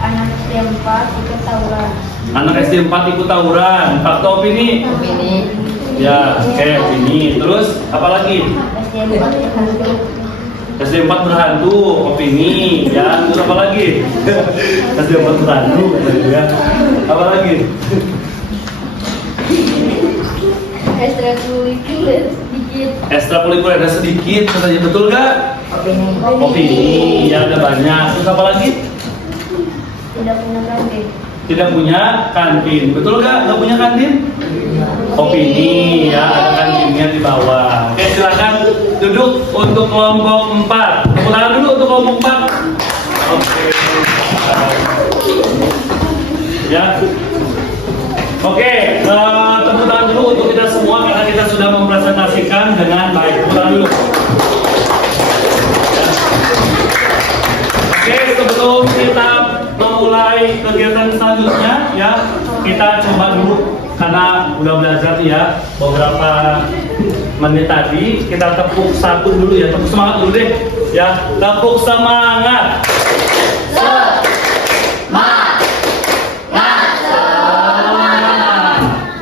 Anak SD 4 ikut tawuran. Anak SD 4 ikut tawuran. Fakta opini? Opini. Ya, oke, opini. Terus apa lagi? SD 4 terhantu. SD 4 berhantu, opini. Ya, terus apa lagi? SD 4 berhantu, ya. Apa lagi? Ekstrakurikuler sedikit. Ekstrakurikuler ada sedikit, katanya betul nggak? Opini. Opini, ya ada banyak. Terus apa lagi? Tidak punya kantin. Tidak punya kantin, betul nggak? Nggak punya kantin? Opini, ya ada kantinnya di bawah. Oke, silakan duduk untuk kelompok 4. Tepuk tangan dulu untuk kelompok 4. Oke. Ya. Oke, tepuk tangan dulu untuk kita semua karena kita sudah mempresentasikan dengan baik. Tepuk tangan dulu. Oke, sebelum kita memulai kegiatan selanjutnya, ya kita coba dulu karena udah belajar ya beberapa menit tadi, kita tepuk satu dulu ya, tepuk semangat dulu deh, ya tepuk semangat.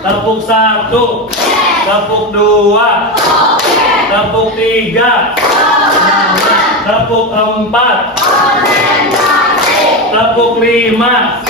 Tepuk 1, tepuk 2, tepuk 3, tepuk 4, tepuk 5.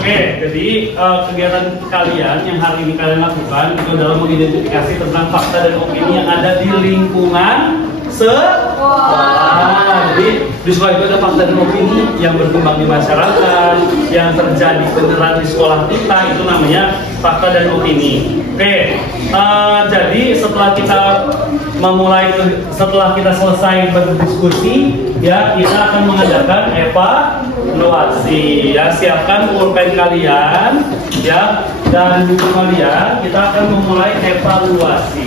Oke, jadi kegiatan kalian yang hari ini kalian lakukan itu adalah mengidentifikasi tentang fakta dan opini yang ada di lingkungan sekolah. Jadi di sekolah itu ada fakta dan opini yang berkembang di masyarakat, yang terjadi beneran di sekolah kita, itu namanya fakta dan opini. Oke, jadi setelah kita selesai berdiskusi, ya kita akan mengadakan evaluasi. Ya, siapkan pulpen kalian, ya, dan buku kalian. Kita akan memulai evaluasi.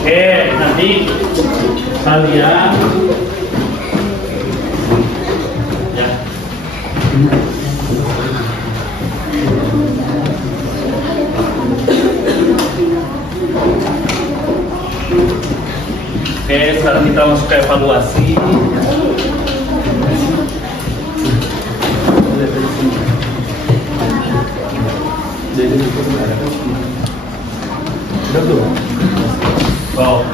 Oke, nanti kalian ya. Oke, sekarang kita masuk ke evaluasi. Jadi itu udah belum? Oh.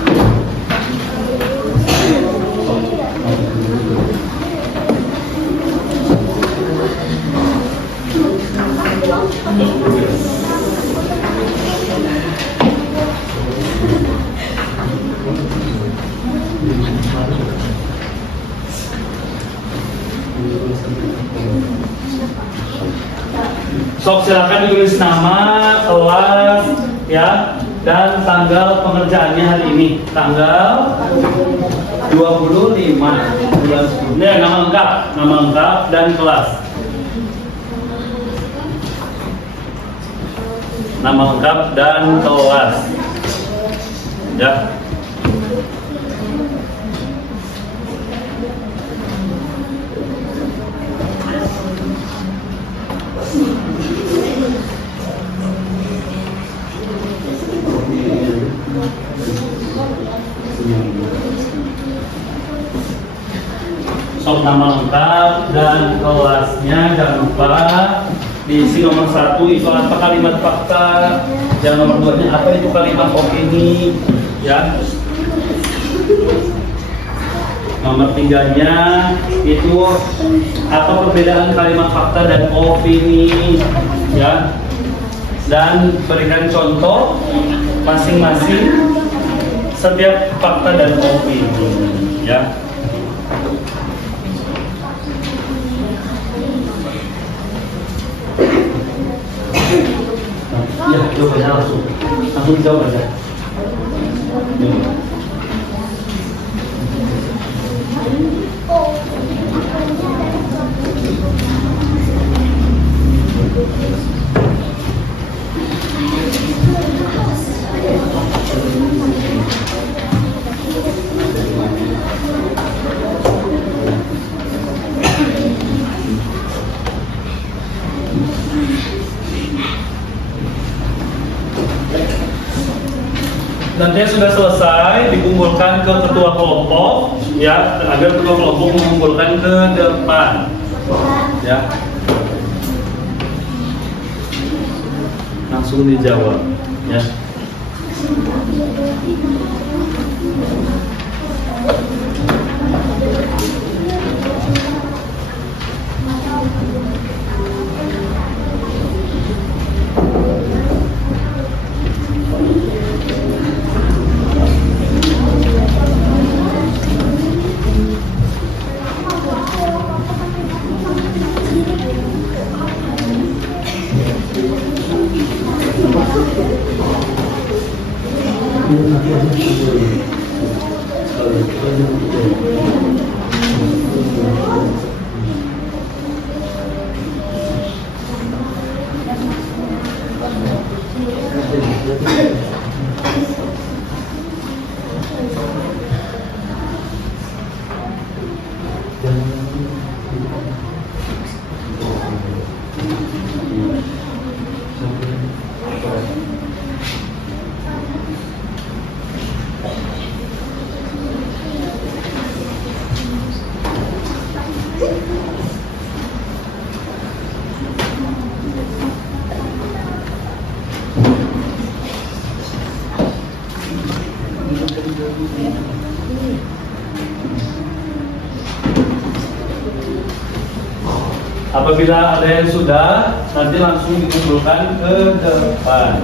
Sok, silakan ditulis nama, kelas, ya, dan tanggal pengerjaannya hari ini. Tanggal 25 bulan 10. Ya, nama lengkap dan kelas. Nama lengkap dan kelas. Ya. Sok, nama lengkap dan kelasnya, jangan lupa Diisi nomor 1 itu apa kalimat fakta, yang nomor 2-nya apa itu kalimat opini, ya. Nomor 3-nya itu apa perbedaan kalimat fakta dan opini, ya. Dan berikan contoh masing-masing setiap fakta dan opini, ya. Ya, jawab aja langsung jawab aja. Nanti sudah selesai dikumpulkan ke ketua kelompok, ya, agar ketua kelompok mengumpulkan ke depan, ya. Langsung dijawab, ya. Apabila ada yang sudah, nanti langsung dikumpulkan ke depan.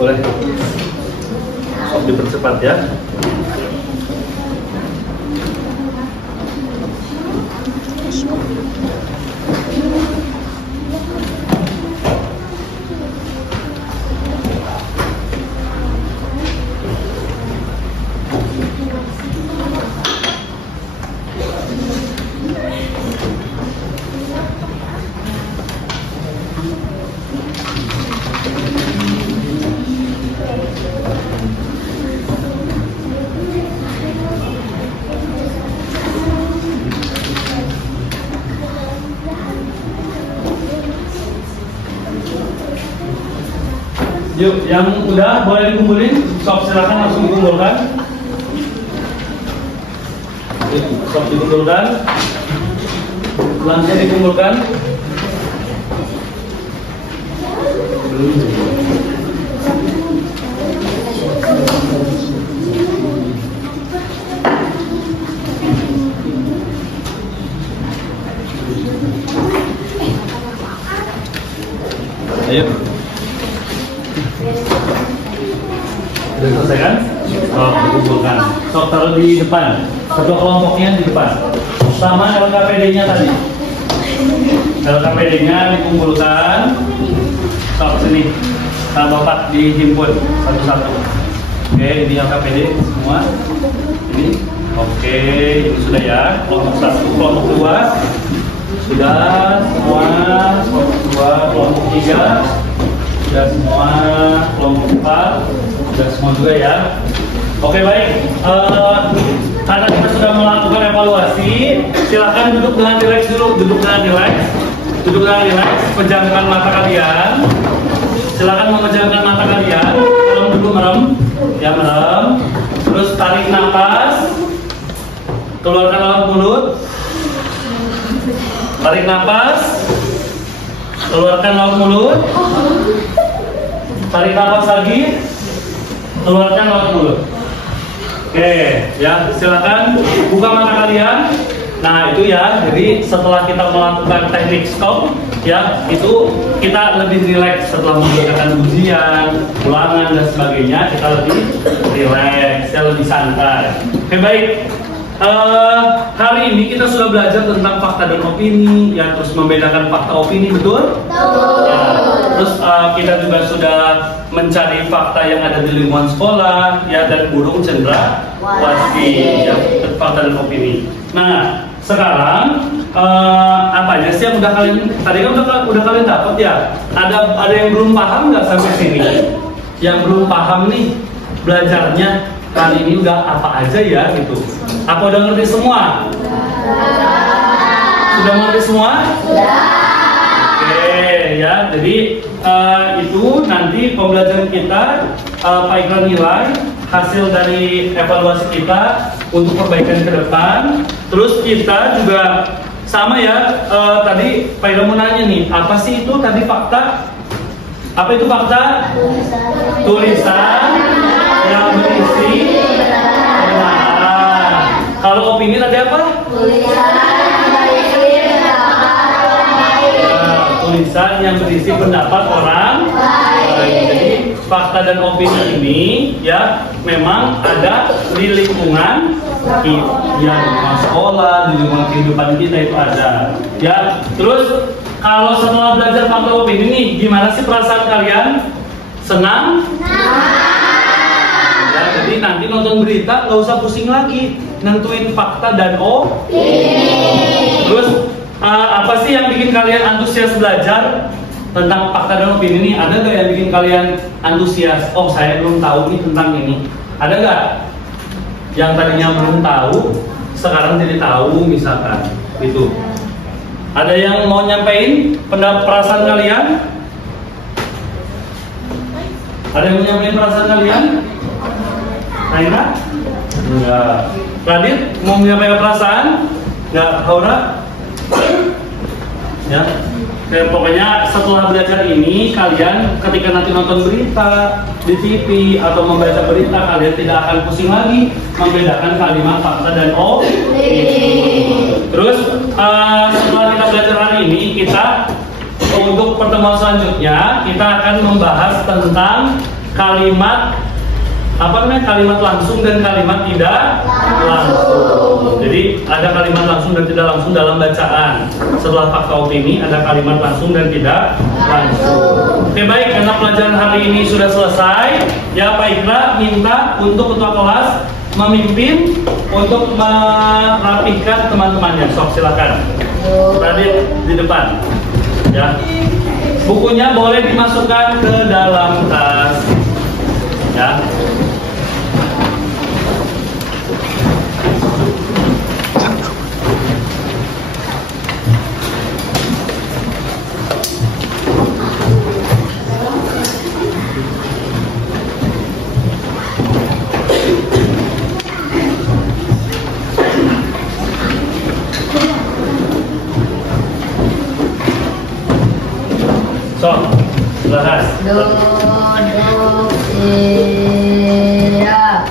Boleh dipercepat ya. Yuk, yang udah boleh dikumpulin, sok silakan langsung dikumpulkan. Sok dikumpulkan, langsung dikumpulkan. Ayo. Sudah selesai kan? Sok dikumpulkan. Sok taruh di depan. Ketua kelompoknya di depan. Sama LKPD-nya tadi. LKPD-nya dikumpulkan. Sok sini. Tambah 4 dihimpun satu-satu. Oke, ini LKPD semua. Ini. Oke, ini sudah ya. Kelompok 1, kelompok 2 sudah semua. Kelompok 2, kelompok 3 sudah semua. Kelompok 4 sudah semua juga ya. Oke, baik. Karena kita sudah melakukan evaluasi, silakan duduk dengan rileks dulu. Duduk dengan rileks. Duduk dengan rileks. Pejamkan mata kalian. Silakan memejamkan mata kalian. Merem dulu, merem. Ya, merem. Terus tarik nafas. Keluarkan lewat mulut. Tarik nafas. Keluarkan lewat mulut. Tarik nafas lagi. Keluarkan lewat mulut. Oke, ya, silakan buka mata kalian. Nah, itu ya. Jadi setelah kita melakukan teknik stop, ya, itu kita lebih rileks setelah mengerjakan ujian, ulangan dan sebagainya. Kita lebih rileks, ya, lebih santai. Oke, baik. Hari ini kita sudah belajar tentang fakta dan opini, ya, terus membedakan fakta opini, betul? Ya, terus kita juga sudah mencari fakta yang ada di lingkungan sekolah, ya, dan burung cendrawasih, ya, fakta dan opini. Nah, sekarang apa aja sih yang udah kalian tadi kan udah kalian dapat ya? Ada yang belum paham nggak sampai sini? Yang belum paham nih belajarnya kali ini udah apa aja ya gitu? Apa udah ngerti semua? Sudah ngerti semua? Oke, ya. Jadi itu nanti pembelajaran kita Pak Iklan nilai hasil dari evaluasi kita untuk perbaikan ke depan. Terus kita juga sama ya. Tadi Pak Iklan mau nanya nih, apa sih itu tadi fakta? Apa itu fakta? Tulisan yang berisi kebenaran. Kalau opini tadi apa? Tulisan yang berisi pendapat orang lain. Jadi fakta dan opini ini ya memang ada di lingkungan kita, ya, di lingkungan sekolah, di lingkungan kehidupan kita itu ada. Ya, terus kalau setelah belajar fakta opini ini, gimana sih perasaan kalian? Senang? Ya, jadi nanti nonton berita nggak usah pusing lagi nentuin fakta dan opini. Terus apa sih yang bikin kalian antusias belajar tentang fakta dan opini ini? Ada nggak yang bikin kalian antusias? Oh, saya belum tahu nih tentang ini. Ada nggak yang tadinya belum tahu sekarang jadi tahu misalkan gitu? Ada yang mau nyampein pendapat perasaan kalian? Ada yang mau nyampein perasaan kalian? Aina? Enggak. Radit mau menyampaikan perasaan? Enggak. Haura? Ya. Dan pokoknya setelah belajar ini kalian ketika nanti nonton berita di TV atau membaca berita, kalian tidak akan pusing lagi membedakan kalimat fakta dan opini. Terus setelah kita belajar hari ini, kita untuk pertemuan selanjutnya kita akan membahas tentang kalimat kalimat langsung dan kalimat tidak langsung. Jadi ada kalimat langsung dan tidak langsung dalam bacaan. Setelah fakta opini ada kalimat langsung dan tidak langsung. Oke, baik, karena pelajaran hari ini sudah selesai, ya Pak Ikra minta untuk ketua kelas memimpin untuk merapikan teman-temannya. Sok, silakan. Tadi di depan. Ya. Bukunya boleh dimasukkan ke dalam tas. Ya. So, silakan. Duduk siap.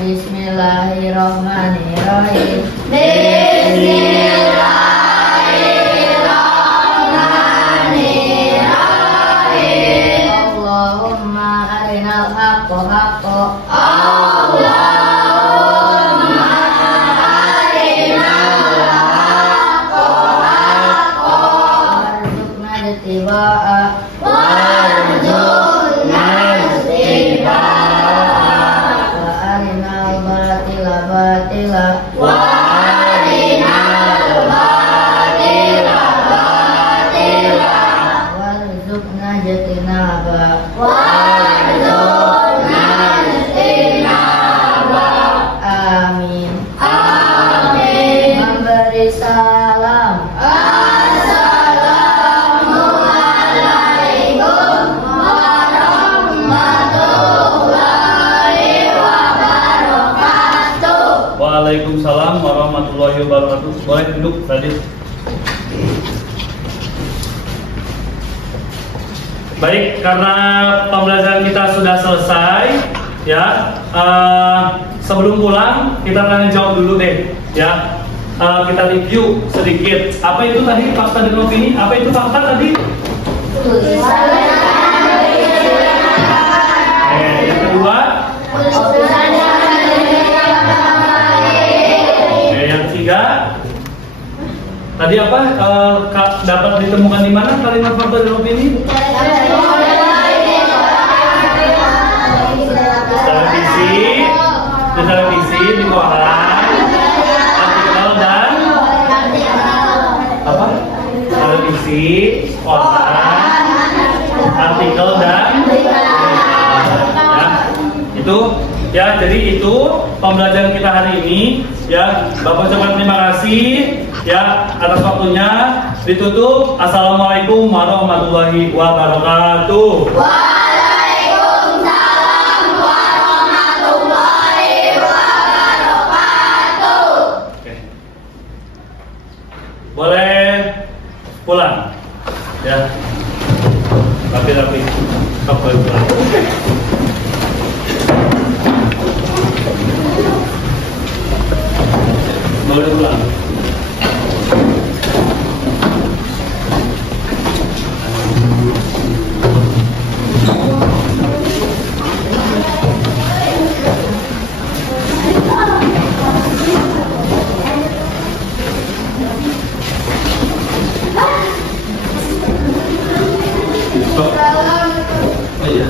Bismillahirrahmanirrahim. Bismillahirrahmanirrahim. Allahumma arinal haqqa haqqa. Warzuqna Waalaikumsalam. Assalamualaikum warahmatullahi wabarakatuh. Waalaikumsalam warahmatullahi wabarakatuh. Boleh duduk tadi. Baik, karena pembelajaran kita sudah selesai, ya. Sebelum pulang kita akan jawab dulu deh, ya. Kita review sedikit. Apa itu tadi fakta dan opini? Apa itu fakta tadi? Yang kedua? Yang ketiga? Tadi apa? Dapat ditemukan di mana kalimat fakta dan opini? Di televisi, di koran, artikel dan apa? Televisi, koran, artikel dan ya. Itu ya, jadi itu pembelajaran kita hari ini, ya. Bapak ucapkan terima kasih, ya, atas waktunya. Ditutup. Assalamualaikum warahmatullahi wabarakatuh. Boleh pulang, ya. Rapi-rapi, boleh pulang. Boleh pulang. Oh iya.